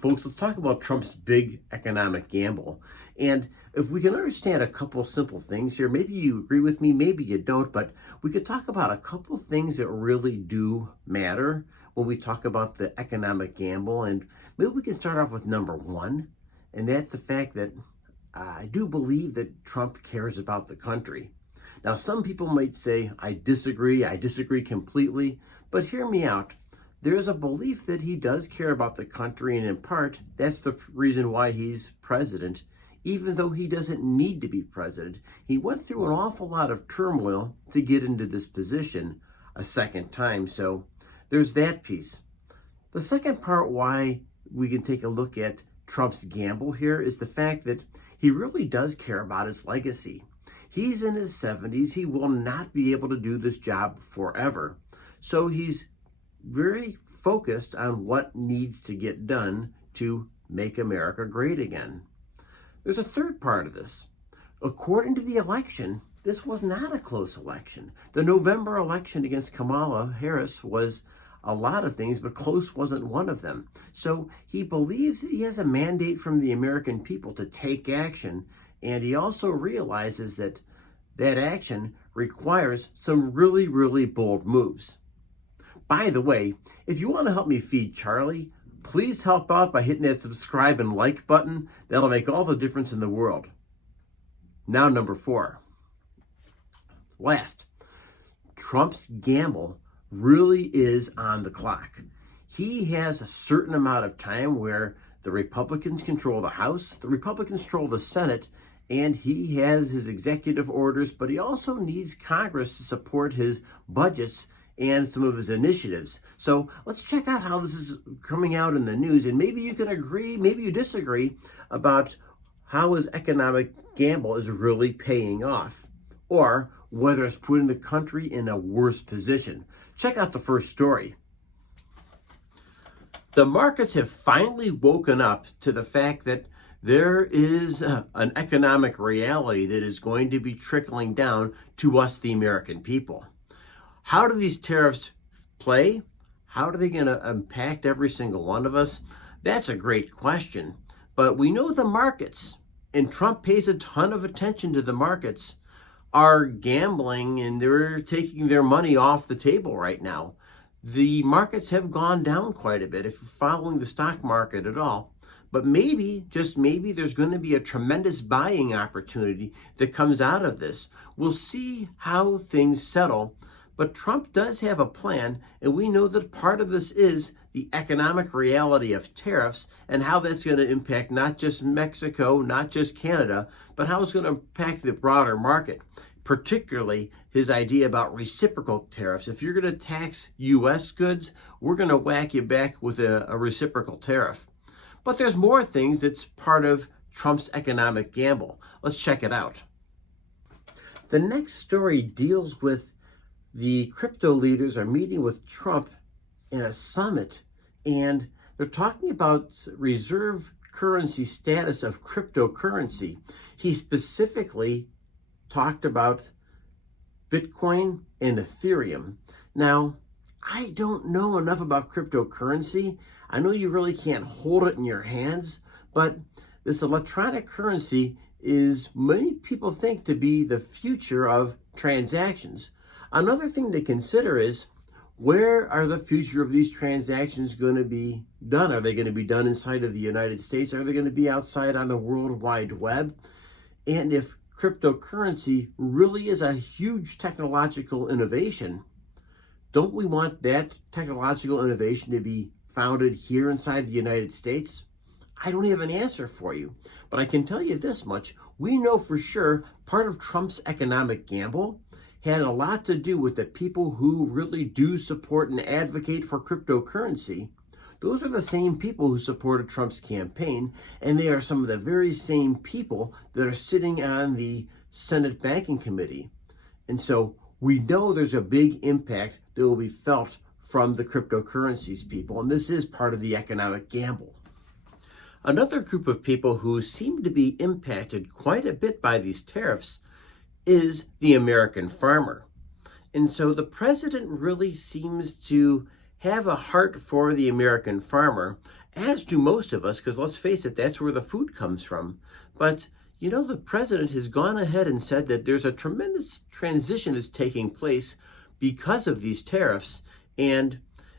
Folks, let's talk about Trump's big economic gamble. And if we can understand a couple simple things here, maybe you agree with me, maybe you don't, but we could talk about a couple things that really do matter when we talk about the economic gamble. And maybe we can start off with number one, and that's the fact that I do believe that Trump cares about the country. Now, some people might say, I disagree completely, but hear me out. There's a belief that he does care about the country, and in part, that's the reason why he's president, even though he doesn't need to be president. He went through an awful lot of turmoil to get into this position a second time, so there's that piece. The second part why we can take a look at Trump's gamble here is the fact that he really does care about his legacy. He's in his 70s. He will not be able to do this job forever. So he's very focused on what needs to get done to make America great again. There's a third part of this. According to the election, this was not a close election. The November election against Kamala Harris was a lot of things, but close wasn't one of them. So he believes that he has a mandate from the American people to take action, and he also realizes that that action requires some really, really bold moves. By the way, if you want to help me feed Charlie, please help out by hitting that subscribe and like button. That'll make all the difference in the world. Now, number four. Last, Trump's gamble really is on the clock. He has a certain amount of time where the Republicans control the House, the Republicans control the Senate, and he has his executive orders, but he also needs Congress to support his budgets and some of his initiatives. So let's check out how this is coming out in the news, and maybe you can agree, maybe you disagree about how his economic gamble is really paying off, or whether it's putting the country in a worse position. Check out the first story. The markets have finally woken up to the fact that there is an economic reality that is going to be trickling down to us, the American people. How do these tariffs play? How are they going to impact every single one of us? That's a great question. But we know the markets, and Trump pays a ton of attention to the markets, are gambling, and they're taking their money off the table right now. The markets have gone down quite a bit if you're following the stock market at all. But maybe, just maybe, there's going to be a tremendous buying opportunity that comes out of this. We'll see how things settle. But Trump does have a plan, and we know that part of this is the economic reality of tariffs and how that's going to impact not just Mexico, not just Canada, but how it's going to impact the broader market, particularly his idea about reciprocal tariffs. If you're going to tax U.S. goods, we're going to whack you back with a reciprocal tariff. But there's more things that's part of Trump's economic gamble. Let's check it out. The next story deals with the crypto leaders are meeting with Trump in a summit, and they're talking about reserve currency status of cryptocurrency. He specifically talked about Bitcoin and Ethereum. Now, I don't know enough about cryptocurrency. I know you really can't hold it in your hands, but this electronic currency is, many people think, to be the future of transactions. Another thing to consider is, where are the future of these transactions going to be done? Are they going to be done inside of the United States? Are they going to be outside on the World Wide Web? And if cryptocurrency really is a huge technological innovation, don't we want that technological innovation to be founded here inside the United States? I don't have an answer for you, but I can tell you this much. We know for sure part of Trump's economic gamble had a lot to do with the people who really do support and advocate for cryptocurrency. Those are the same people who supported Trump's campaign, and they are some of the very same people that are sitting on the Senate Banking Committee. And so we know there's a big impact that will be felt from the cryptocurrencies people, and this is part of the economic gamble. Another group of people who seem to be impacted quite a bit by these tariffs is the American farmer. And so the president really seems to have a heart for the American farmer, as do most of us, because let's face it, that's where the food comes from. But the president has gone ahead and said that there's a tremendous transition that's taking place because of these tariffs, and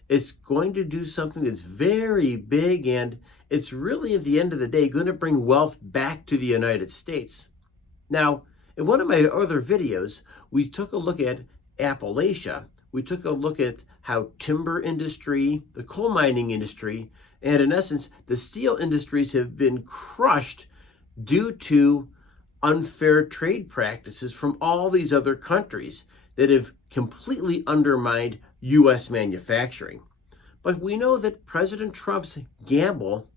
it's going to do something that's very big, and it's really, at the end of the day, going to bring wealth back to the United States. Now, in one of my other videos, we took a look at Appalachia. We took a look at how timber industry, the coal mining industry, and in essence, the steel industries have been crushed due to unfair trade practices from all these other countries that have completely undermined U.S. manufacturing. But we know that President Trump's gamble,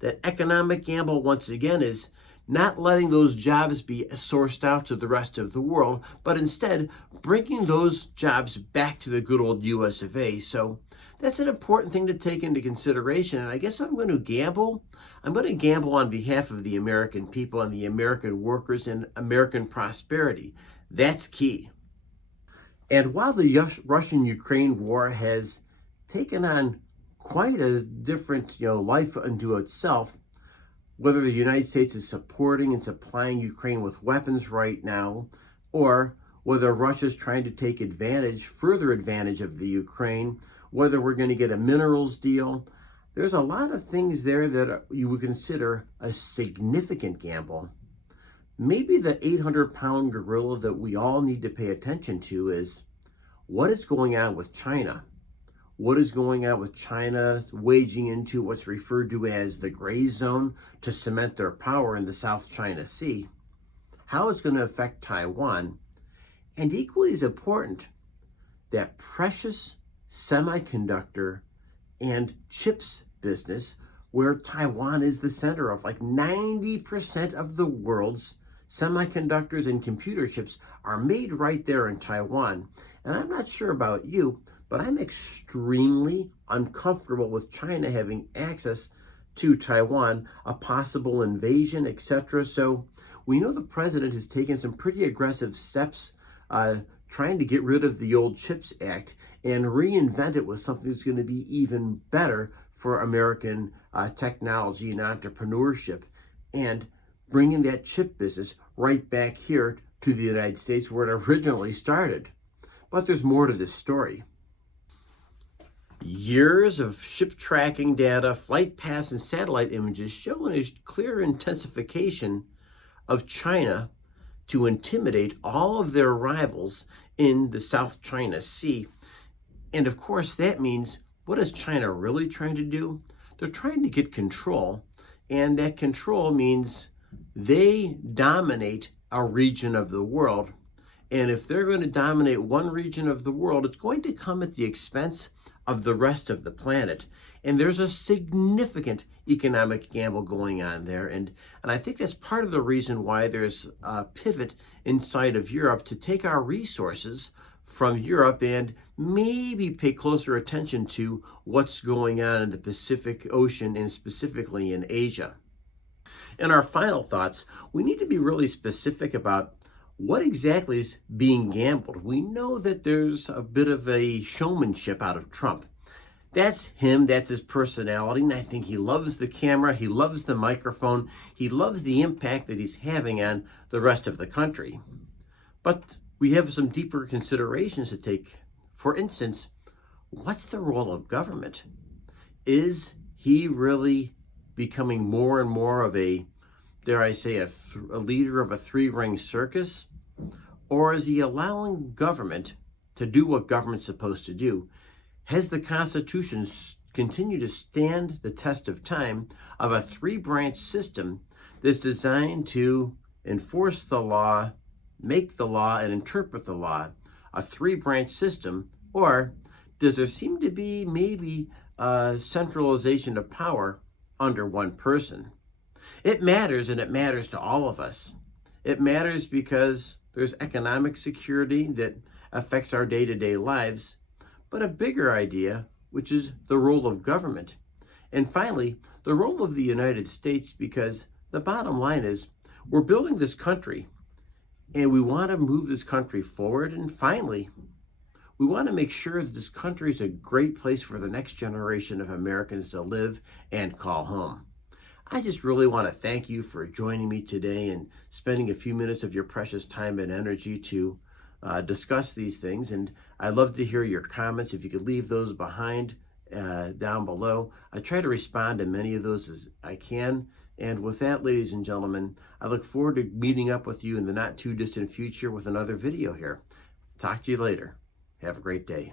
that economic gamble once again, is not letting those jobs be sourced out to the rest of the world, but instead bringing those jobs back to the good old US of A. So that's an important thing to take into consideration. And I guess I'm going to gamble. I'm going to gamble on behalf of the American people and the American workers and American prosperity. That's key. And while the Russian-Ukraine war has taken on quite a different life unto itself, whether the United States is supporting and supplying Ukraine with weapons right now, or whether Russia's trying to take further advantage of the Ukraine, whether we're going to get a minerals deal, there's a lot of things there that you would consider a significant gamble. Maybe the 800-pound gorilla that we all need to pay attention to is what is going on with China. What is going on with China waging into what's referred to as the gray zone to cement their power in the South China Sea? How it's going to affect Taiwan? And equally as important, that precious semiconductor and chips business where Taiwan is the center of. Like 90% of the world's semiconductors and computer chips are made right there in Taiwan. And I'm not sure about you, but I'm extremely uncomfortable with China having access to Taiwan, a possible invasion, etc. So we know the president has taken some pretty aggressive steps trying to get rid of the old CHIPS Act and reinvent it with something that's going to be even better for American technology and entrepreneurship, and bringing that chip business right back here to the United States where it originally started. But there's more to this story. Years of ship tracking data, flight paths, and satellite images show a clear intensification of China to intimidate all of their rivals in the South China Sea. And of course, that means, what is China really trying to do? They're trying to get control, and that control means they dominate a region of the world. And if they're going to dominate one region of the world, it's going to come at the expense of the rest of the planet. And there's a significant economic gamble going on there. And I think that's part of the reason why there's a pivot inside of Europe to take our resources from Europe and maybe pay closer attention to what's going on in the Pacific Ocean and specifically in Asia. In our final thoughts, we need to be really specific about what exactly is being gambled. We know that there's a bit of a showmanship out of Trump. That's him, that's his personality, and I think he loves the camera, he loves the microphone, he loves the impact that he's having on the rest of the country. But we have some deeper considerations to take. For instance, what's the role of government? Is he really becoming more and more of a, dare I say, a leader of a three-ring circus? Or is he allowing government to do what government's supposed to do? Has the Constitution continued to stand the test of time of a three-branch system that's designed to enforce the law, make the law, and interpret the law? A three-branch system? Or does there seem to be maybe a centralization of power under one person? It matters, and it matters to all of us. It matters because there's economic security that affects our day-to-day lives, but a bigger idea, which is the role of government. And finally, the role of the United States, because the bottom line is we're building this country and we want to move this country forward. And finally, We want to make sure that this country is a great place for the next generation of Americans to live and call home. I just really want to thank you for joining me today and spending a few minutes of your precious time and energy to discuss these things. And I'd love to hear your comments. If you could leave those behind down below. I try to respond to many of those as I can. And with that, ladies and gentlemen, I look forward to meeting up with you in the not too distant future with another video here. Talk to you later. Have a great day.